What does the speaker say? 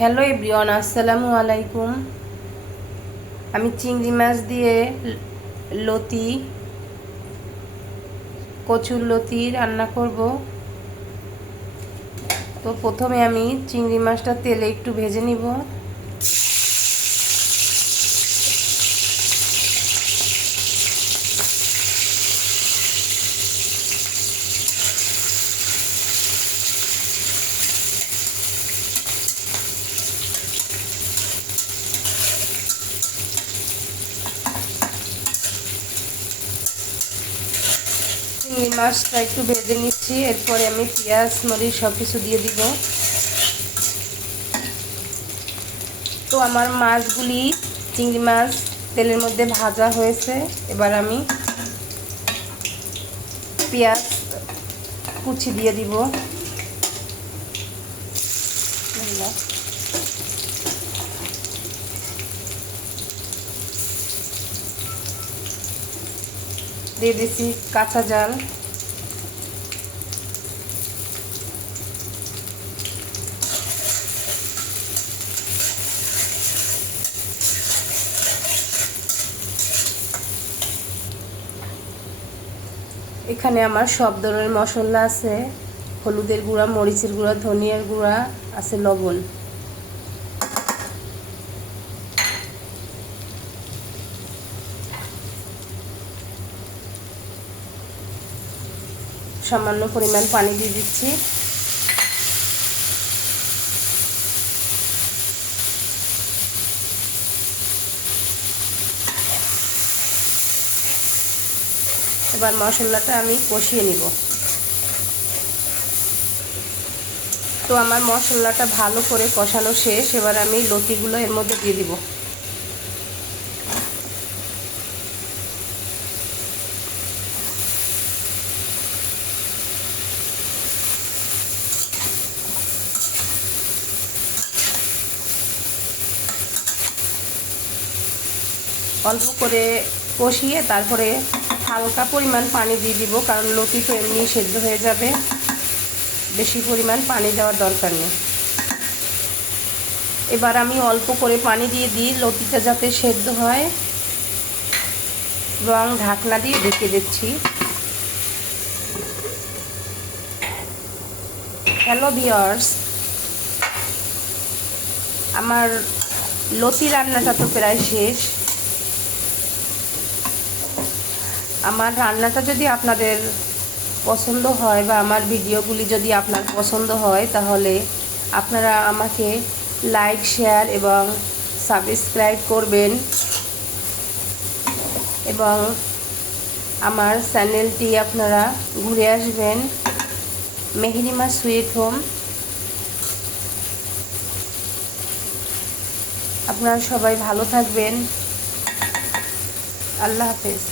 Hello everyone আসসালামু আলাইকুম আমি চিংড়ি মাছ দিয়ে লতি, কচুর লতি রান্না করব। তো প্রথমে আমি চিংড়ি মাছটা তেলে একটু ভেজে নিব। চিংড়ি মাছটা একটু ভেজে নিচ্ছি, এরপরে আমি পেঁয়াজ, মরিচ সব কিছু দিয়ে দিব। তো আমার মাছগুলি চিংড়ি মাছ তেলের মধ্যে ভাজা হয়েছে। এবার আমি পেঁয়াজ কুচি দিয়ে দিব। দিয়ে দিছি কাঁচা জাল। এখানে আমার সব ধরনের মশলা আছে। হলুদের গুঁড়া, মরিচের গুঁড়া, ধনিয়ার গুঁড়া আছে, লবণ। সামান্য পরিমাণ পানি দিয়ে দিচ্ছি। এবার মশলাটা আমি কষিয়ে নিব। তো আমার মশলাটা ভালো করে কষানো শেষ, এবার আমি লতিগুলো এর মধ্যে দিয়ে দিব। অল্প করে কষিয়ে তারপরে হালকা পরিমাণ পানি দিয়ে দিব, কারণ লতি তো এমনি সেদ্ধ হয়ে যাবে। বেশি পরিমাণ পানি দেওয়ার দরকার নেই। এবার আমি অল্প করে পানি দিয়ে দিই, লতিটা যাতে সেদ্ধ হয়। এবং ঢাকনা দিয়ে ঢেকে দিচ্ছি। হ্যালো ভিওর্স আমার লতি রান্নাটা তো প্রায় শেষ। আমার রান্নাটা যদি আপনাদের পছন্দ হয় বা আমার ভিডিওগুলি যদি আপনার পছন্দ হয়, তাহলে আপনারা আমাকে লাইক, শেয়ার এবং সাবস্ক্রাইব করবেন। এবং আমার চ্যানেলটি আপনারা ঘুরে আসবেন। Mehrima sweet home. আপনারা সবাই ভালো থাকবেন। আল্লাহ হাফেজ।